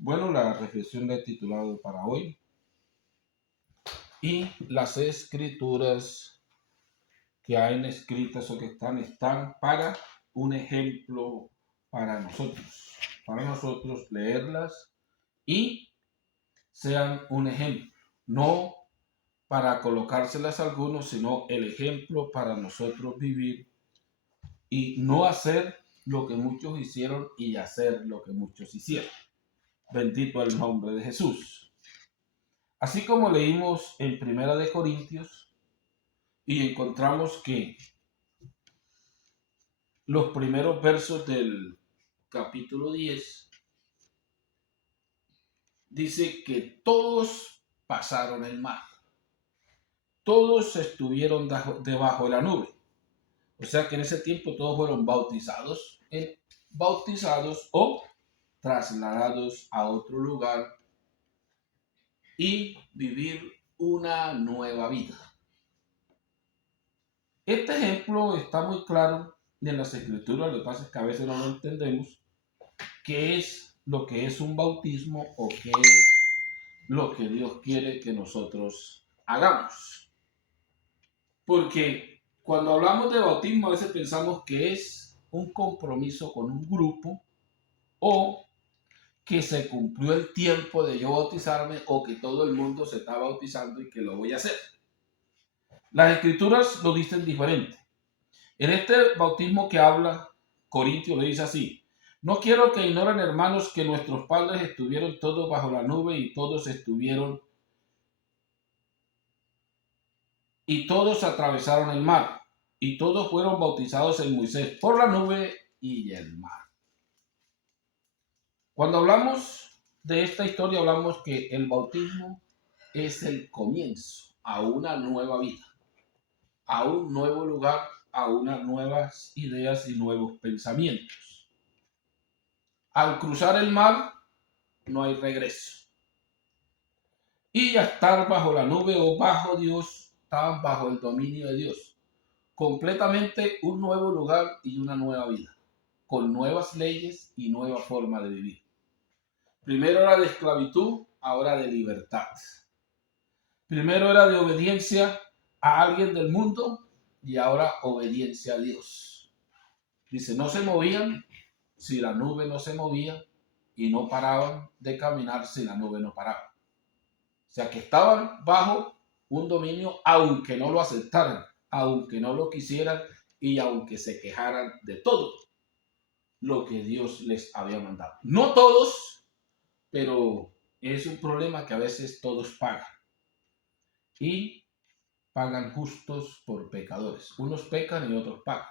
Bueno, la reflexión la he titulado para hoy y las escrituras que hay escritas o que están para un ejemplo para nosotros leerlas y sean un ejemplo, no para colocárselas a algunos, sino el ejemplo para nosotros vivir y no hacer lo que muchos hicieron y hacer lo que muchos hicieron. Bendito el nombre de Jesús. Así como leímos en Primera de Corintios y encontramos que los primeros versos del capítulo 10 dice que todos pasaron el mar, todos estuvieron debajo de la nube. O sea que en ese tiempo todos fueron bautizados o trasladados a otro lugar y vivir una nueva vida. Este ejemplo está muy claro en las escrituras, lo que pasa es que a veces no lo entendemos, qué es lo que es un bautismo o qué es lo que Dios quiere que nosotros hagamos. Porque cuando hablamos de bautismo a veces pensamos que es un compromiso con un grupo o que se cumplió el tiempo de yo bautizarme o que todo el mundo se está bautizando y que lo voy a hacer. Las escrituras lo dicen diferente. En este bautismo que habla Corintio le dice así: no quiero que ignoren, hermanos, que nuestros padres estuvieron todos bajo la nube y todos atravesaron el mar y todos fueron bautizados en Moisés por la nube y el mar. Cuando hablamos de esta historia hablamos que el bautismo es el comienzo a una nueva vida, a un nuevo lugar, a unas nuevas ideas y nuevos pensamientos. Al cruzar el mar no hay regreso. Y ya estar bajo la nube o bajo Dios, estaban bajo el dominio de Dios. Completamente un nuevo lugar y una nueva vida, con nuevas leyes y nueva forma de vivir. Primero era de esclavitud, ahora de libertad. Primero era de obediencia a alguien del mundo y ahora obediencia a Dios. Dice, no se movían si la nube no se movía y no paraban de caminar si la nube no paraba. O sea que estaban bajo un dominio aunque no lo aceptaran, aunque no lo quisieran y aunque se quejaran de todo lo que Dios les había mandado. No todos, pero es un problema que a veces todos pagan. Y pagan justos por pecadores. Unos pecan y otros pagan.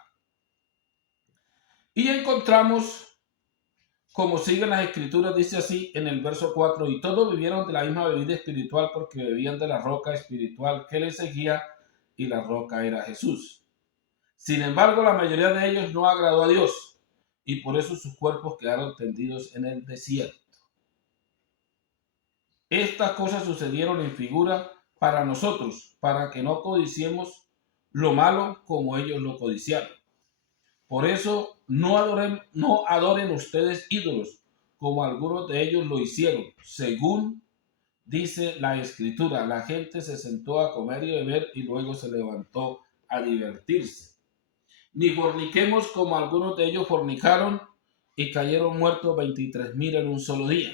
Y encontramos, como siguen las escrituras, dice así en el verso 4, y todos vivieron de la misma bebida espiritual porque bebían de la roca espiritual que les seguía y la roca era Jesús. Sin embargo, la mayoría de ellos no agradó a Dios y por eso sus cuerpos quedaron tendidos en el desierto. Estas cosas sucedieron en figura para nosotros, para que no codiciemos lo malo como ellos lo codiciaron. Por eso no adoren ustedes ídolos, como algunos de ellos lo hicieron. Según dice la escritura, la gente se sentó a comer y beber y luego se levantó a divertirse. Ni forniquemos como algunos de ellos fornicaron y cayeron muertos 23,000 en un solo día.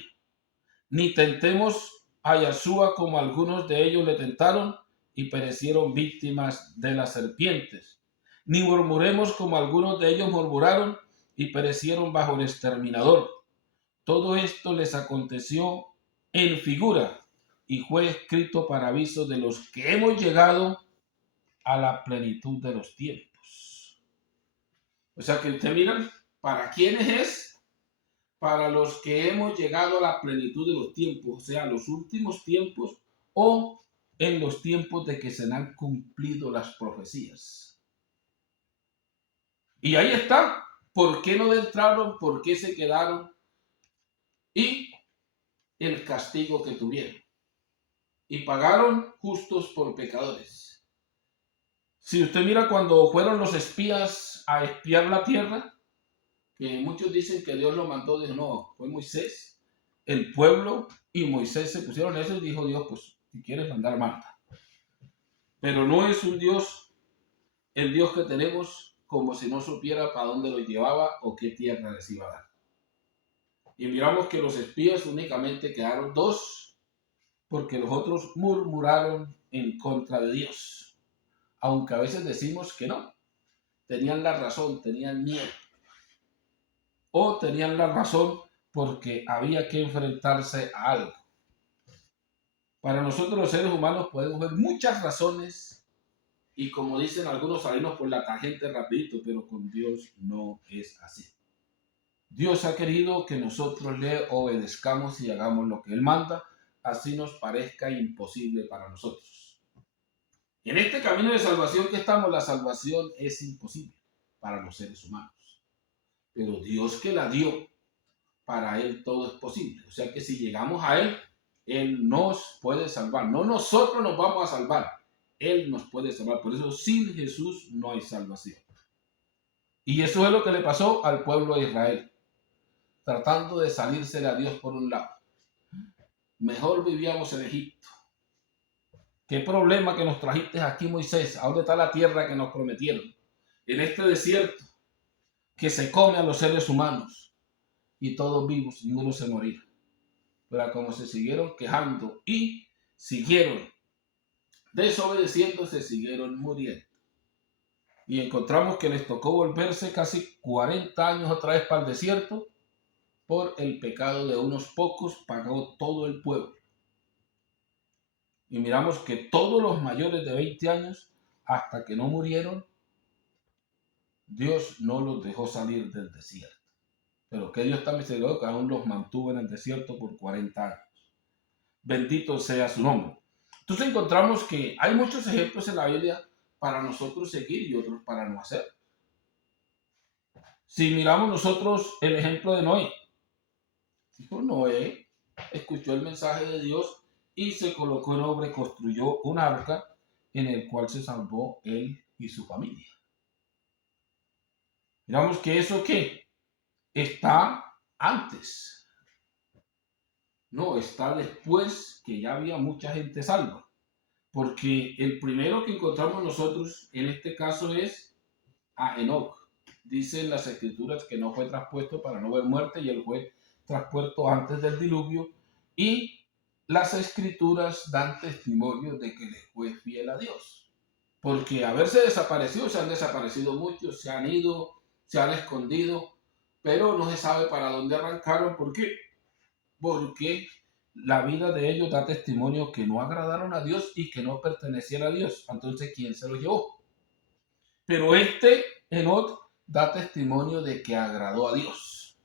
Ni tentemos a Yahshua como algunos de ellos le tentaron y perecieron víctimas de las serpientes. Ni murmuremos como algunos de ellos murmuraron y perecieron bajo el exterminador. Todo esto les aconteció en figura y fue escrito para aviso de los que hemos llegado a la plenitud de los tiempos. O sea que usted miran, ¿para quiénes es? Para los que hemos llegado a la plenitud de los tiempos, o sea, los últimos tiempos o en los tiempos de que se han cumplido las profecías. Y ahí está. ¿Por qué no entraron? ¿Por qué se quedaron? Y el castigo que tuvieron. Y pagaron justos por pecadores. Si usted mira cuando fueron los espías a espiar la tierra, que muchos dicen que Dios lo mandó, dijo, no, fue Moisés. el pueblo y Moisés se pusieron eso y dijo Dios, pues si quieres mandar manda. Pero no es un Dios, el Dios que tenemos, como si no supiera para dónde lo llevaba o qué tierra les iba a dar. Y miramos que los espías únicamente quedaron 2, porque los otros murmuraron en contra de Dios. Aunque a veces decimos que no, tenían la razón, tenían miedo. O tenían la razón porque había que enfrentarse a algo. Para nosotros los seres humanos podemos ver muchas razones y como dicen algunos salirnos por la tangente rapidito, pero con Dios no es así. Dios ha querido que nosotros le obedezcamos y hagamos lo que Él manda, así nos parezca imposible para nosotros. En este camino de salvación que estamos, la salvación es imposible para los seres humanos. Pero Dios que la dio, para Él todo es posible. O sea que si llegamos a Él, Él nos puede salvar. No nosotros nos vamos a salvar, Él nos puede salvar. Por eso sin Jesús no hay salvación. Y eso es lo que le pasó al pueblo de Israel, tratando de salirse de Dios por un lado. Mejor vivíamos en Egipto. ¿Qué problema que nos trajiste aquí, Moisés? ¿A dónde está la tierra que nos prometieron? En este desierto que se come a los seres humanos y todos vivos, ninguno se moría. Pero como se siguieron quejando y siguieron desobedeciendo, se siguieron muriendo. Y encontramos que les tocó volverse casi 40 años otra vez para el desierto. Por el pecado de unos pocos pagó todo el pueblo. Y miramos que todos los mayores de 20 años, hasta que no murieron, Dios no los dejó salir del desierto. Pero que Dios también se dio que aún los mantuvo en el desierto por 40 años. Bendito sea su nombre. Entonces encontramos que hay muchos ejemplos en la Biblia para nosotros seguir y otros para no hacer. Si miramos nosotros el ejemplo de Noé. Dijo Noé, escuchó el mensaje de Dios y se colocó en obra y construyó un arca en el cual se salvó él y su familia. Miramos que eso que está antes. No, está después que ya había mucha gente salva. Porque el primero que encontramos nosotros en este caso es a Enoc. Dicen las escrituras que no fue traspuesto para no ver muerte y él fue traspuesto antes del diluvio. Y las escrituras dan testimonio de que le fue fiel a Dios. Porque haberse desaparecido, se han desaparecido muchos, se han ido, se han escondido, pero no se sabe para dónde arrancaron. ¿Por qué? Porque la vida de ellos da testimonio que no agradaron a Dios y que no pertenecían a Dios. Entonces, ¿quién se los llevó? Pero este Enoc da testimonio de que agradó a Dios.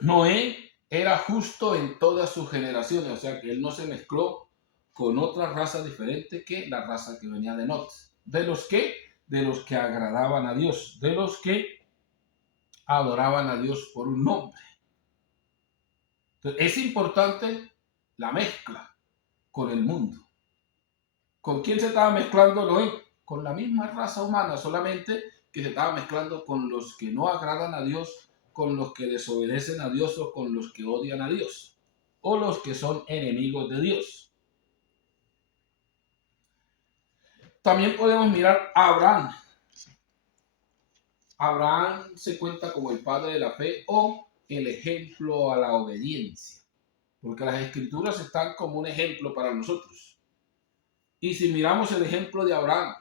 Noé era justo en todas sus generaciones, o sea que él no se mezcló con otra raza diferente que la raza que venía de Enoc. ¿De los que? De los que agradaban a Dios, de los que adoraban a Dios por un nombre. Entonces, es importante la mezcla con el mundo. ¿Con quién se estaba mezclando Noé? Con la misma raza humana, solamente que se estaba mezclando con los que no agradan a Dios, con los que desobedecen a Dios o con los que odian a Dios, o los que son enemigos de Dios. También podemos mirar a Abraham. Abraham se cuenta como el padre de la fe o el ejemplo a la obediencia, porque las escrituras están como un ejemplo para nosotros. Y si miramos el ejemplo de Abraham,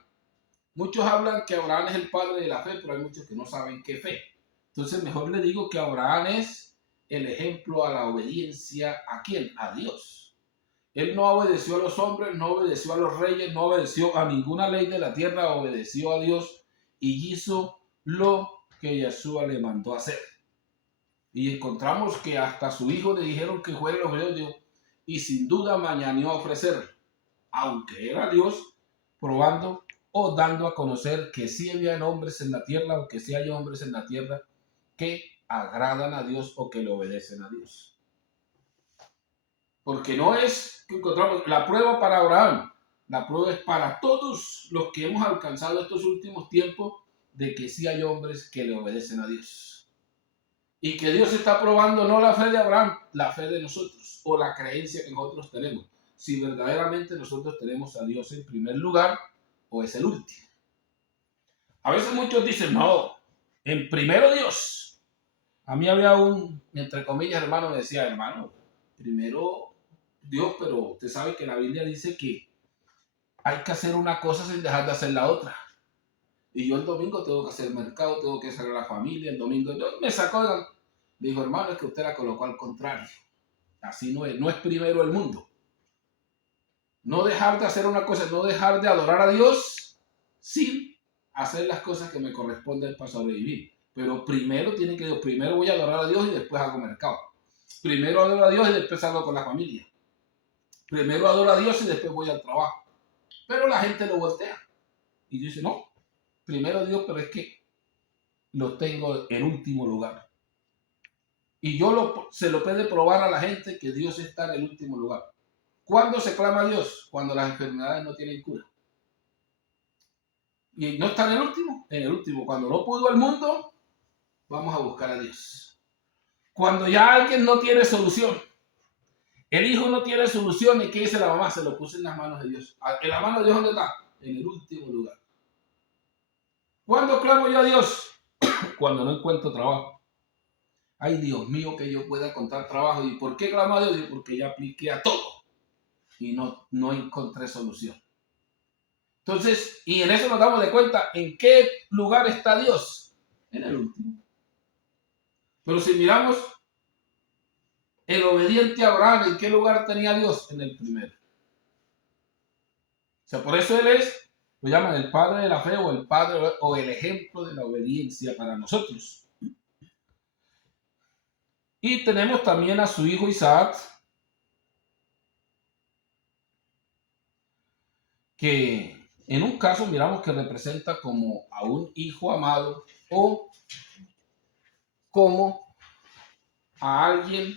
muchos hablan que Abraham es el padre de la fe, pero hay muchos que no saben qué fe. Entonces mejor le digo que Abraham es el ejemplo a la obediencia. ¿A quién? A Dios. Él no obedeció a los hombres, no obedeció a los reyes, no obedeció a ninguna ley de la tierra, obedeció a Dios y hizo lo que Yeshua le mandó a hacer. Y encontramos que hasta su hijo le dijeron que fuera el obediencia de Dios y sin duda mañaneó a ofrecerle, aunque era Dios, probando o dando a conocer que sí había hombres en la tierra o que sí hay hombres en la tierra que agradan a Dios o que le obedecen a Dios. Porque no es que encontramos la prueba para Abraham, la prueba es para todos los que hemos alcanzado estos últimos tiempos de que sí hay hombres que le obedecen a Dios. Y que Dios está probando no la fe de Abraham, la fe de nosotros o la creencia que nosotros tenemos. Si verdaderamente nosotros tenemos a Dios en primer lugar o es el último. A veces muchos dicen, no, en primero Dios. A mí había entre comillas, hermano, me decía, hermano, primero Dios, pero usted sabe que la Biblia dice que hay que hacer una cosa sin dejar de hacer la otra. Y yo el domingo tengo que hacer mercado, tengo que sacar a la familia, el domingo me sacó de la... Dijo, hermano, es que usted la colocó al contrario. Así no es primero el mundo. No dejar de hacer una cosa, no dejar de adorar a Dios sin hacer las cosas que me corresponden para sobrevivir. Pero primero voy a adorar a Dios y después hago mercado. Primero adoro a Dios y después salgo con la familia. Primero adoro a Dios y después voy al trabajo. Pero la gente lo voltea. Y dice, no, primero Dios, pero es que lo tengo en último lugar. Y se lo puede probar a la gente que Dios está en el último lugar. ¿Cuándo se clama a Dios? Cuando las enfermedades no tienen cura. Y no está en el último. En el último, cuando no pudo el mundo, vamos a buscar a Dios. Cuando ya alguien no tiene solución, el hijo no tiene solución, ¿y qué dice la mamá? Se lo puse en las manos de Dios. ¿En la mano de Dios dónde está? En el último lugar. ¿Cuándo clamo yo a Dios? Cuando no encuentro trabajo. Ay, Dios mío, que yo pueda encontrar trabajo. ¿Y por qué clamo a Dios? Porque ya apliqué a todo y no encontré solución. Entonces, y en eso nos damos de cuenta en qué lugar está Dios. En el último. Pero si miramos el obediente Abraham, ¿en qué lugar tenía Dios? En el primero. O sea, por eso lo llaman el padre de la fe o el padre o el ejemplo de la obediencia para nosotros. Y tenemos también a su hijo Isaac, que en un caso miramos que representa como a un hijo amado o como a alguien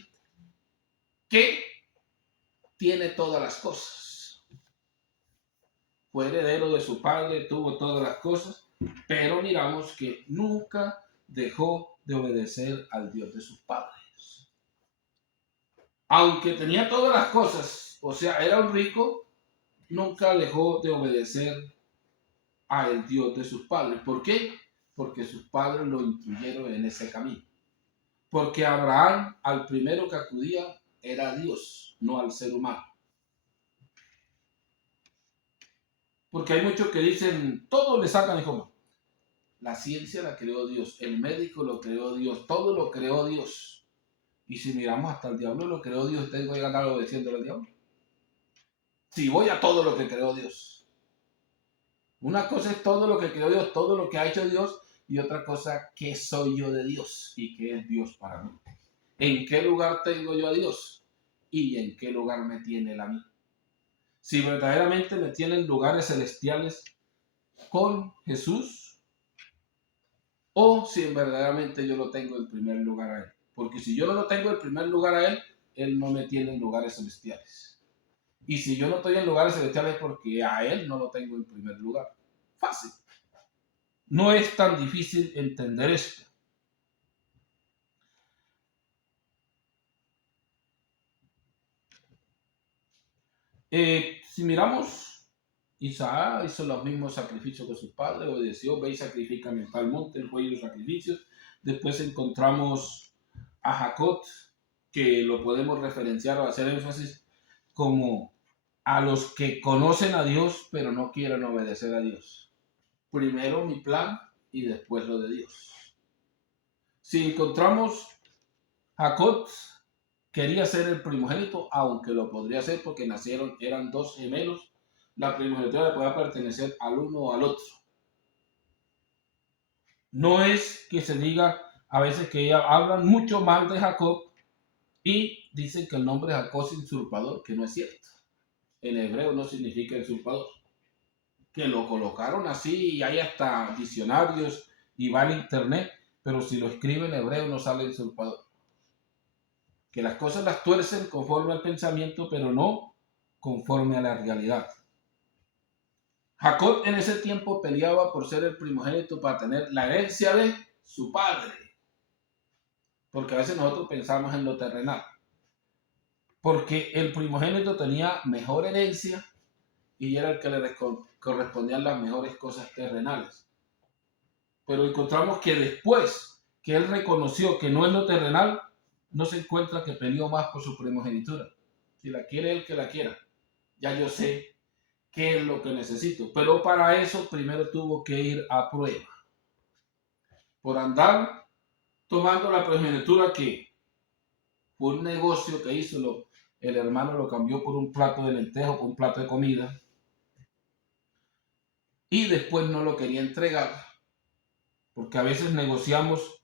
que tiene todas las cosas. Fue heredero de su padre, tuvo todas las cosas, pero miramos que nunca dejó de obedecer al Dios de sus padres. Aunque tenía todas las cosas, o sea, era un rico, nunca dejó de obedecer al Dios de sus padres. ¿Por qué? Porque sus padres lo instruyeron en ese camino. Porque Abraham, al primero que acudía, era a Dios, no al ser humano. Porque hay muchos que dicen, todo le sacan, hijo. La ciencia la creó Dios, el médico lo creó Dios, todo lo creó Dios. Y si miramos hasta el diablo lo creó Dios, tengo que andar obedeciendo al diablo. Si voy a todo lo que creó Dios. Una cosa es todo lo que creó Dios, todo lo que ha hecho Dios, y otra cosa, ¿qué soy yo de Dios? ¿Y qué es Dios para mí? ¿En qué lugar tengo yo a Dios? ¿Y en qué lugar me tiene Él a mí? Si verdaderamente me tiene en lugares celestiales con Jesús, o si verdaderamente yo lo tengo en primer lugar a Él. Porque si yo no lo tengo en primer lugar a Él, Él no me tiene en lugares celestiales. Y si yo no estoy en lugares celestiales es porque a Él no lo tengo en primer lugar. Fácil. No es tan difícil entender esto. Si miramos, Isaac hizo los mismos sacrificios que sus padres, obedeció, ve y sacrifica en tal monte, el cuello de los sacrificios. Después encontramos a Jacob, que lo podemos referenciar o hacer énfasis como a los que conocen a Dios, pero no quieren obedecer a Dios. Primero mi plan y después lo de Dios. Si encontramos Jacob, quería ser el primogénito, aunque lo podría ser porque eran dos gemelos, la primogenitura le podía pertenecer al uno o al otro. No es que se diga a veces que hablan mucho mal de Jacob y dicen que el nombre de Jacob es usurpador, que no es cierto. En hebreo no significa usurpador. Que lo colocaron así y hay hasta diccionarios y va al internet, pero si lo escribe en hebreo no sale usurpador. Que las cosas las tuercen conforme al pensamiento, pero no conforme a la realidad. Jacob en ese tiempo peleaba por ser el primogénito para tener la herencia de su padre. porque a veces nosotros pensamos en lo terrenal, porque el primogénito tenía mejor herencia y era el que le correspondían las mejores cosas terrenales. Pero encontramos que después que él reconoció que no es lo terrenal, no se encuentra que peleó más por su primogenitura. Si la quiere él, que la quiera. Ya yo sé qué es lo que necesito. Pero para eso primero tuvo que ir a prueba. Por andar tomando la primogenitura que por un negocio que hizo, el hermano lo cambió por un plato de lentejo, por un plato de comida. Y después no lo quería entregar. Porque a veces negociamos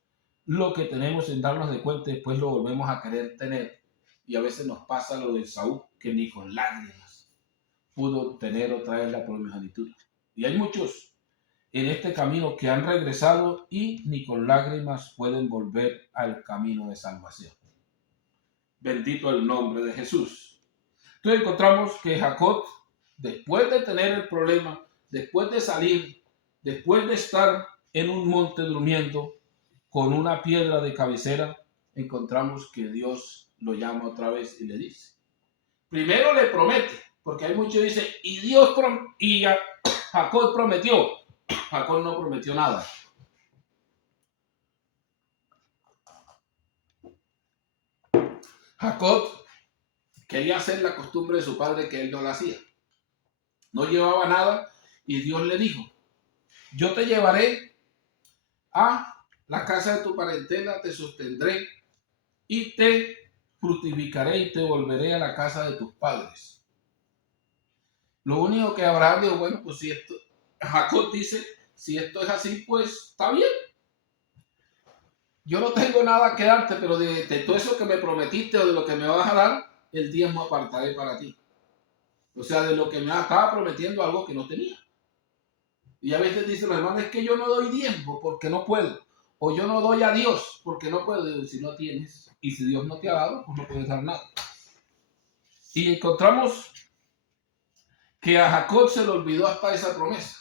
lo que tenemos sin darnos de cuenta y después lo volvemos a querer tener. Y a veces nos pasa lo de Saúl, que ni con lágrimas pudo tener otra vez la primogenitura. Y hay muchos en este camino que han regresado y ni con lágrimas pueden volver al camino de salvación. Bendito el nombre de Jesús. Entonces encontramos que Jacob, después de tener el problema, después de salir, después de estar en un monte durmiendo con una piedra de cabecera, encontramos que Dios lo llama otra vez y le dice. Primero le promete, porque hay muchos que dicen, y Jacob prometió. Jacob no prometió nada. Jacob quería hacer la costumbre de su padre que él no la hacía. No llevaba nada y Dios le dijo, yo te llevaré a la casa de tu parentela, te sostendré y te fructificaré y te volveré a la casa de tus padres. Lo único que Abraham dijo, bueno, pues si esto, Jacob dice, si esto es así, pues está bien. Yo no tengo nada que darte, pero de todo eso que me prometiste o de lo que me vas a dar, el diezmo apartaré para ti. O sea, de lo que me estaba prometiendo algo que no tenía. Y a veces dicen los hermanos, es que yo no doy diezmo porque no puedo. O yo no doy a Dios porque no puedo. Si no tienes, y si Dios no te ha dado, pues no puedes dar nada. Y encontramos que a Jacob se le olvidó hasta esa promesa.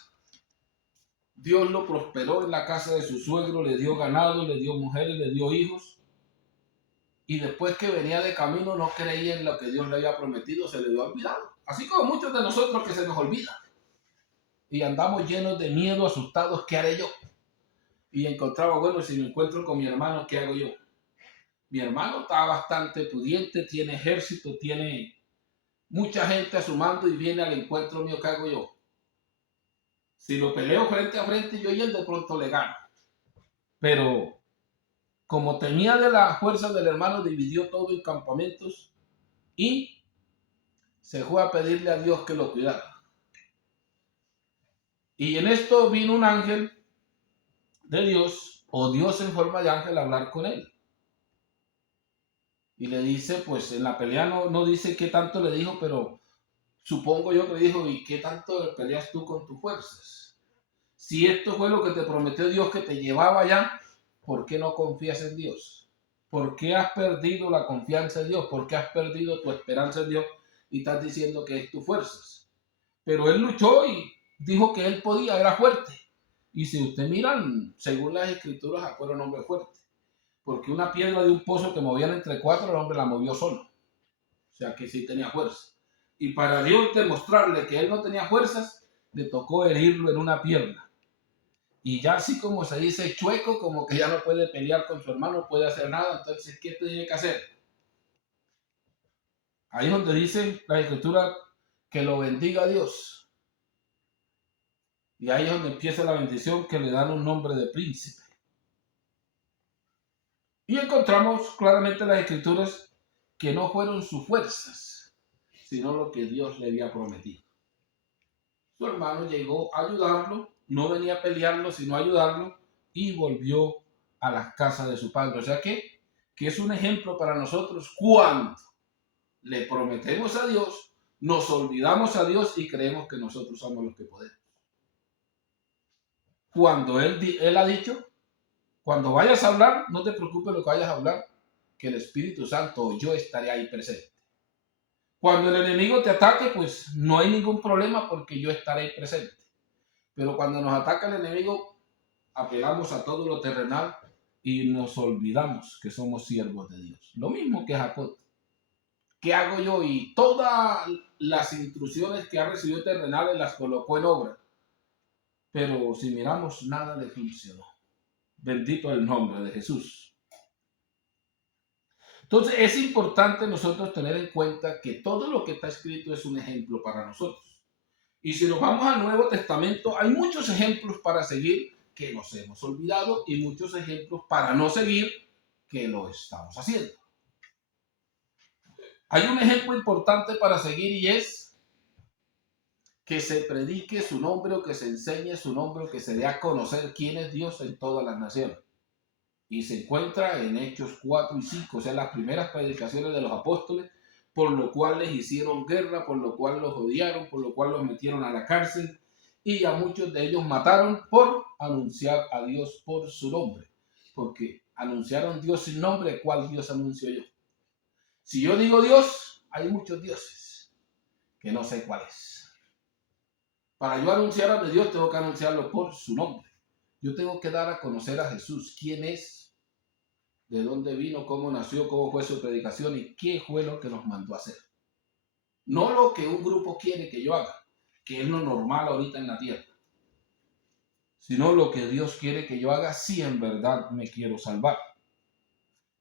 Dios lo prosperó en la casa de su suegro, le dio ganado, le dio mujeres, le dio hijos. Y después que venía de camino no creía en lo que Dios le había prometido, se le dio olvidado. Así como muchos de nosotros que se nos olvida. Y andamos llenos de miedo, asustados, ¿qué haré yo? Y encontraba, bueno, si me encuentro con mi hermano, ¿qué hago yo? Mi hermano está bastante pudiente, tiene ejército, tiene mucha gente a su mando y viene al encuentro mío, ¿qué hago yo? Si lo peleo frente a frente, yo y él de pronto le gano. Pero como tenía de la fuerza del hermano, dividió todo en campamentos y se fue a pedirle a Dios que lo cuidara. Y en esto vino un ángel de Dios, o Dios en forma de ángel, a hablar con él. Y le dice, pues en la pelea no dice qué tanto le dijo, pero supongo yo que le dijo, ¿y qué tanto peleas tú con tus fuerzas? Si esto fue lo que te prometió Dios que te llevaba allá, ¿por qué no confías en Dios? ¿Por qué has perdido la confianza en Dios? ¿Por qué has perdido tu esperanza en Dios y estás diciendo que es tus fuerzas? Pero él luchó y dijo que él podía, era fuerte. Y si ustedes miran, según las escrituras, Jacob era un hombre fuerte. Porque una piedra de un pozo que movían entre cuatro, el hombre la movió solo. O sea que sí tenía fuerza. Y para Dios demostrarle que él no tenía fuerzas, le tocó herirlo en una pierna. Y ya así como se dice chueco, como que ya no puede pelear con su hermano, no puede hacer nada, entonces ¿qué tiene que hacer? Ahí es donde dice la escritura que lo bendiga Dios. Y ahí es donde empieza la bendición, que le dan un nombre de príncipe. Y encontramos claramente en las escrituras que no fueron sus fuerzas, sino lo que Dios le había prometido. Su hermano llegó a ayudarlo, no venía a pelearlo, sino a ayudarlo, y volvió a la casa de su padre. O sea que es un ejemplo para nosotros cuando le prometemos a Dios, nos olvidamos a Dios y creemos que nosotros somos los que podemos. Cuando él ha dicho, cuando vayas a hablar, no te preocupes lo que vayas a hablar, que el Espíritu Santo o yo estaré ahí presente. Cuando el enemigo te ataque, pues no hay ningún problema porque yo estaré presente. Pero cuando nos ataca el enemigo, apelamos a todo lo terrenal y nos olvidamos que somos siervos de Dios. Lo mismo que Jacob. ¿Qué hago yo? Y todas las instrucciones que ha recibido terrenales las colocó en obra. Pero si miramos, nada le funcionó. Bendito el nombre de Jesús. Entonces es importante nosotros tener en cuenta que todo lo que está escrito es un ejemplo para nosotros. Y si nos vamos al Nuevo Testamento, hay muchos ejemplos para seguir que nos hemos olvidado y muchos ejemplos para no seguir que lo estamos haciendo. Hay un ejemplo importante para seguir y es que se predique su nombre o que se enseñe su nombre o que se dé a conocer quién es Dios en todas las naciones. Y se encuentra en Hechos 4 y 5, o sea, las primeras predicaciones de los apóstoles, por lo cual les hicieron guerra, por lo cual los odiaron, por lo cual los metieron a la cárcel y a muchos de ellos mataron por anunciar a Dios por su nombre. Porque anunciaron Dios sin nombre, ¿cuál Dios anuncio yo? Si yo digo Dios, hay muchos dioses que no sé cuál es. Para yo anunciar a Dios tengo que anunciarlo por su nombre. Yo tengo que dar a conocer a Jesús quién es, de dónde vino, cómo nació, cómo fue su predicación y qué fue lo que nos mandó a hacer. No lo que un grupo quiere que yo haga, que es lo normal ahorita en la tierra, sino lo que Dios quiere que yo haga si en verdad me quiero salvar.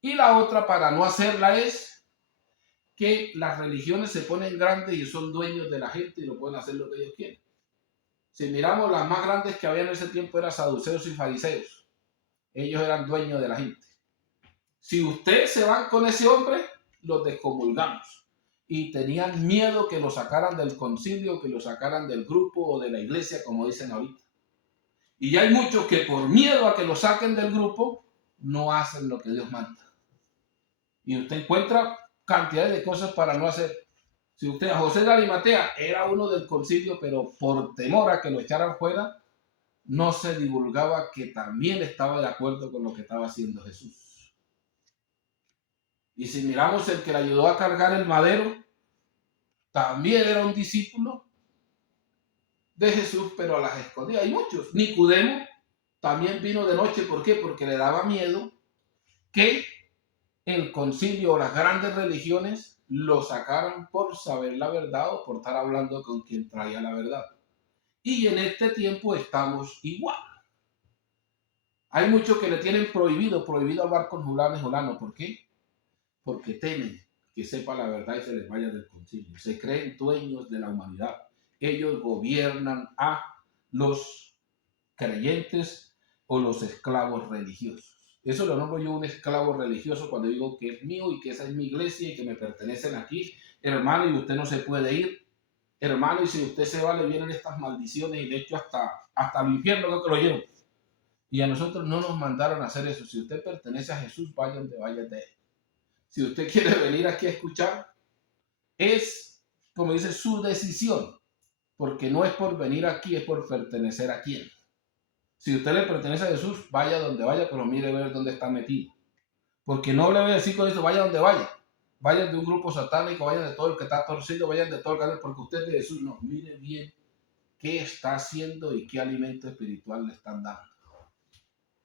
Y la otra para no hacerla es que las religiones se ponen grandes y son dueños de la gente y lo pueden hacer lo que ellos quieren. Si miramos, las más grandes que había en ese tiempo eran saduceos y fariseos. Ellos eran dueños de la gente. Si ustedes se van con ese hombre, los descomulgamos. Y tenían miedo que lo sacaran del concilio, que lo sacaran del grupo o de la iglesia, como dicen ahorita. Y ya hay muchos que por miedo a que lo saquen del grupo, no hacen lo que Dios manda. Y usted encuentra cantidades de cosas para no hacer. Si usted, a José de Arimatea era uno del concilio, pero por temor a que lo echaran fuera, no se divulgaba que también estaba de acuerdo con lo que estaba haciendo Jesús. Y si miramos el que le ayudó a cargar el madero, también era un discípulo de Jesús, pero a las escondidas. Hay muchos. Nicodemo también vino de noche. ¿Por qué? Porque le daba miedo que el concilio o las grandes religiones lo sacaran por saber la verdad o por estar hablando con quien traía la verdad. Y en este tiempo estamos igual. Hay muchos que le tienen prohibido hablar con fulano y fulano. ¿Por qué? Porque temen que sepa la verdad y se les vaya del concilio. Se creen dueños de la humanidad. Ellos gobiernan a los creyentes o los esclavos religiosos. Eso lo nombro yo un esclavo religioso cuando digo que es mío y que esa es mi iglesia y que me pertenecen aquí. Hermano, y usted no se puede ir. Hermano, y si usted se va, le vienen estas maldiciones y de hecho hasta el infierno creo que lo llevo. Y a nosotros no nos mandaron a hacer eso. Si usted pertenece a Jesús, vaya donde vaya de él. Si usted quiere venir aquí a escuchar, es, como dice, su decisión. Porque no es por venir aquí, es por pertenecer a quién. Si usted le pertenece a Jesús, vaya donde vaya, pero mire a ver dónde está metido. Porque no le voy a decir con esto, vaya donde vaya. Vayan de un grupo satánico, vayan de todo el que está torcido, vayan de todo el canal, porque usted es de Jesús. No, mire bien qué está haciendo y qué alimento espiritual le están dando.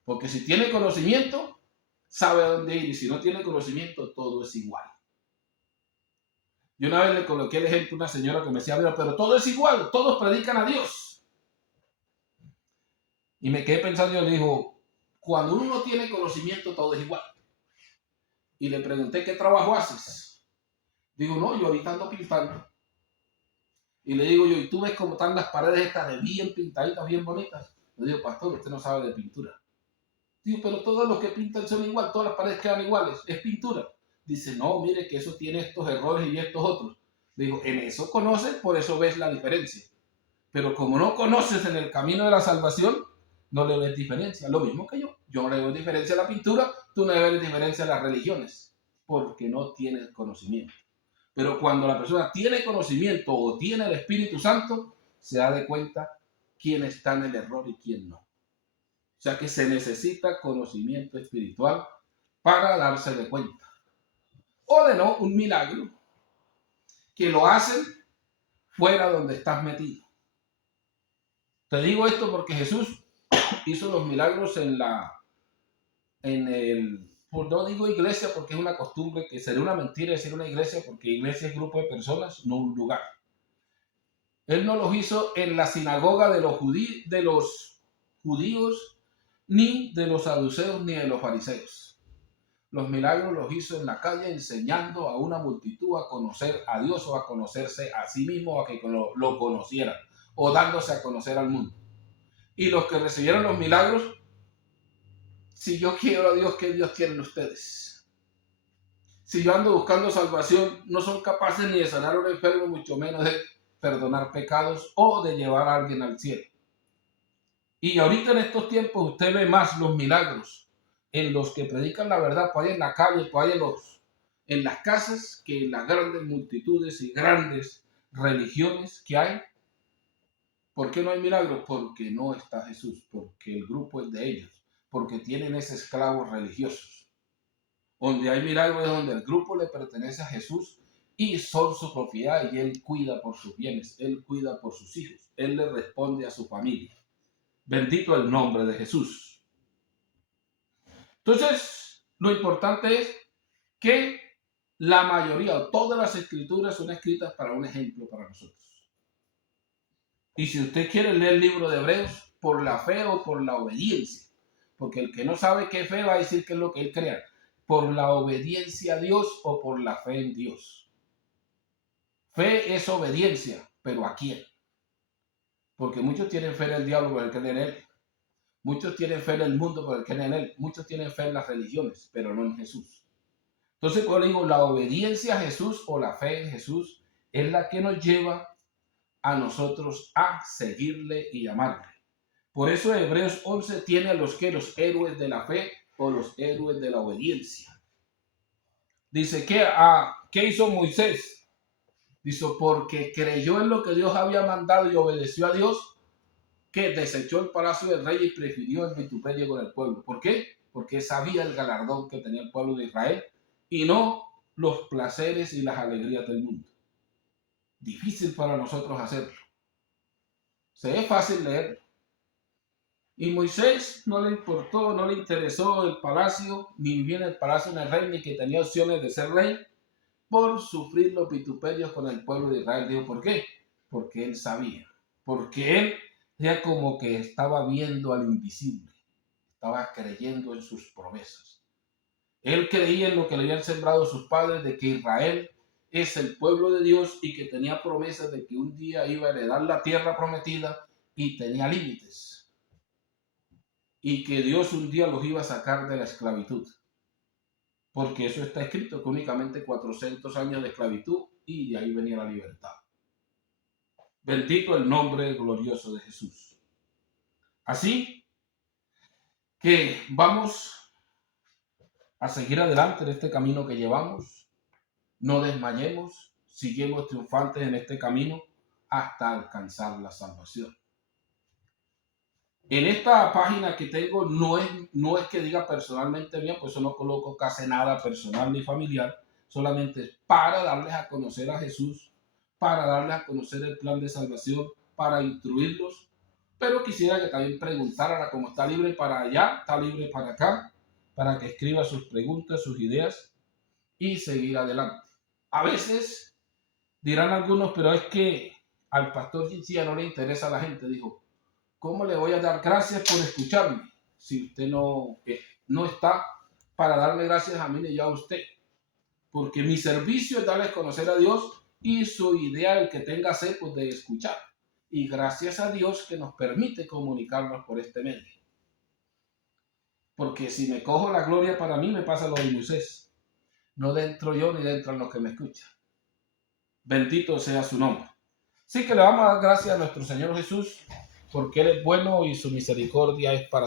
Porque si tiene conocimiento, sabe a dónde ir. Y si no tiene conocimiento, todo es igual. Yo una vez le coloqué el ejemplo a una señora que me decía, pero todo es igual, todos predican a Dios. Y me quedé pensando y le dijo, cuando uno no tiene conocimiento, todo es igual. Y le pregunté, ¿qué trabajo haces? Digo, no, yo ahorita ando pintando. Y le digo yo, ¿y tú ves cómo están las paredes estas de bien pintaditas, bien bonitas? Le digo, pastor, usted no sabe de pintura. Digo, pero todos los que pintan son igual, todas las paredes quedan iguales, es pintura. Dice, no, mire que eso tiene estos errores y estos otros. Le digo, en eso conoces, por eso ves la diferencia. Pero como no conoces en el camino de la salvación, no le ves diferencia. Lo mismo que yo. Yo no le veo diferencia a la pintura, tú no le ves diferencia a las religiones, porque no tienes conocimiento. Pero cuando la persona tiene conocimiento o tiene el Espíritu Santo, se da de cuenta quién está en el error y quién no. O sea que se necesita conocimiento espiritual para darse de cuenta. O de no, un milagro que lo hacen fuera donde estás metido. Te digo esto porque Jesús hizo los milagros en la pues no digo iglesia porque es una costumbre, que sería una mentira decir una iglesia, porque iglesia es grupo de personas, no un lugar. Él no los hizo en la sinagoga de los judíos, ni de los saduceos, ni de los fariseos. Los milagros los hizo en la calle, enseñando a una multitud a conocer a Dios, o a conocerse a sí mismo, o a que lo conocieran, o dándose a conocer al mundo. Y los que recibieron los milagros, si yo quiero a Dios, ¿qué Dios tienen ustedes? Si yo ando buscando salvación, no son capaces ni de sanar a un enfermo, mucho menos de perdonar pecados o de llevar a alguien al cielo. Y ahorita en estos tiempos usted ve más los milagros en los que predican la verdad, pues ahí en la calle, pues ahí en las casas, que en las grandes multitudes y grandes religiones que hay. ¿Por qué no hay milagros? Porque no está Jesús, porque el grupo es de ellos, porque tienen esos esclavos religiosos. Donde hay milagros es donde el grupo le pertenece a Jesús y son su propiedad, y Él cuida por sus bienes, Él cuida por sus hijos, Él le responde a su familia. Bendito el nombre de Jesús. Entonces, lo importante es que la mayoría o todas las escrituras son escritas para un ejemplo para nosotros. Y si usted quiere leer el libro de Hebreos, por la fe o por la obediencia, porque el que no sabe qué fe va a decir qué es lo que él crea, por la obediencia a Dios o por la fe en Dios. Fe es obediencia, pero ¿a quién? Porque muchos tienen fe en el diablo por el que creen en él. Muchos tienen fe en el mundo por el que creen en él. Muchos tienen fe en las religiones, pero no en Jesús. Entonces, cuando digo la obediencia a Jesús o la fe en Jesús, es la que nos lleva a nosotros a seguirle y amarle. Por eso Hebreos 11 tiene a los héroes de la fe o los héroes de la obediencia. Dice, ¿qué hizo Moisés? Dice, porque creyó en lo que Dios había mandado y obedeció a Dios, que desechó el palacio del rey y prefirió el vituperio con el pueblo. ¿Por qué? Porque sabía el galardón que tenía el pueblo de Israel y no los placeres y las alegrías del mundo. Difícil para nosotros hacerlo. Se ve fácil leerlo. Y Moisés no le importó, no le interesó el palacio, ni vivir en el palacio del rey, ni que tenía opciones de ser rey, por sufrir los vituperios con el pueblo de Israel. Digo, ¿por qué? Porque él sabía. Porque él ya como que estaba viendo al invisible. Estaba creyendo en sus promesas. Él creía en lo que le habían sembrado sus padres, de que Israel es el pueblo de Dios y que tenía promesas de que un día iba a heredar la tierra prometida y tenía límites. Y que Dios un día los iba a sacar de la esclavitud. Porque eso está escrito, que únicamente 400 años de esclavitud y de ahí venía la libertad. Bendito el nombre glorioso de Jesús. Así que vamos a seguir adelante en este camino que llevamos. No desmayemos, sigamos triunfantes en este camino hasta alcanzar la salvación. En esta página que tengo no es que diga personalmente bien, pues yo no coloco casi nada personal ni familiar, solamente es para darles a conocer a Jesús, para darles a conocer el plan de salvación, para instruirlos, pero quisiera que también preguntaran, como está libre para allá, está libre para acá, para que escriba sus preguntas, sus ideas y seguir adelante. A veces dirán algunos, pero es que al pastor Chinchilla no le interesa a la gente, dijo. ¿Cómo le voy a dar gracias por escucharme si usted no está para darle gracias a mí ni yo a usted? Porque mi servicio es darles a conocer a Dios y su idea el que tenga sed pues, de escuchar. Y gracias a Dios que nos permite comunicarnos por este medio. Porque si me cojo la gloria para mí, me pasa lo de Moisés. No dentro yo ni dentro los que me escuchan. Bendito sea su nombre. Así que le vamos a dar gracias a nuestro Señor Jesús, porque Él es bueno y su misericordia es para siempre.